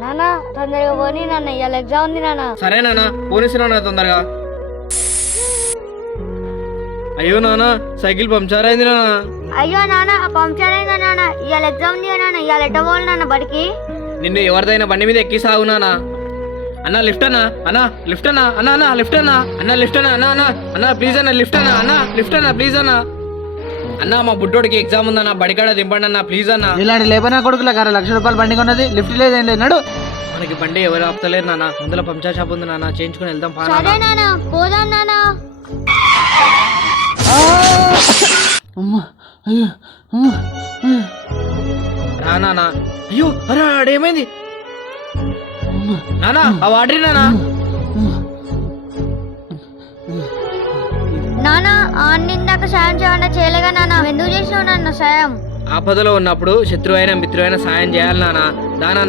నాన్న తొందరగా పోనీ నాన్న, ఇవాళ ఎగ్జామ్ ఉంది నాన్న. సరే నాన్న పోనిస్తున్నా తొందరగా. అయ్యో నాన్న సైకిల్ పంక్చర్ అయింది నాన్న. అయ్యో నాన్న పంక్చర్ అయిందా నాన్న? ఇవాళ ఎగ్జామ్ ఉంది నాన్న, ఇవాళ ఎట్ట పోవాలి నాన్న బడికి? నిన్ను ఎవరిదైనా బండి మీద ఎక్కి సాగు నాన్న. అన్న లిఫ్ట్ అన్నా, అన్న లిఫ్ట్ అన్నా, అన్న అన్న లిఫ్ట్ అన్నా, అన్న లిఫ్ట్ అన్నా, అన్న అన్న అన్న ప్లీజ్ అన్న లిఫ్ట్ అన్నా, అన్న లిఫ్ట్ అన్నా ప్లీజ్ అన్న. అన్న మా బుడ్డోడికి ఎగ్జామ్ ఉందన్న, బడికాడ దింపండి అన్న ప్లీజ్ అన్న. ఇలాంటి లేబనా కొడుకుల గారు ₹1,00,000 బండి కొన్నది, లిఫ్ట్ లేదు ఏం లేదు, నడు. మనకి బండి ఎవరు ఆపుతలేరు నాన్న, ముందర పంక్చర్ షాప్ ఉంది నాన్న, చేయించుకుని వెళ్దాం పా సరే నాన్న పోదాం నాన్న. అమ్మా, అయ్యో, అమ్మా, అయ్యో, రా నాన్న. అయ్యో అరే ఆడేమైంది అమ్మా, నాన్న? ఆ వాటరీ నాన్న. నాన్న ఆన్నిందాక సాయం చేయకుండా చేయలేగా నాన్న, ఎందుకు చేసినావు నాన్న సాయం? ఆపదలో ఉన్నప్పుడు శత్రువైన మిత్రువైన సాయం చేయాలి నాన్న. దానా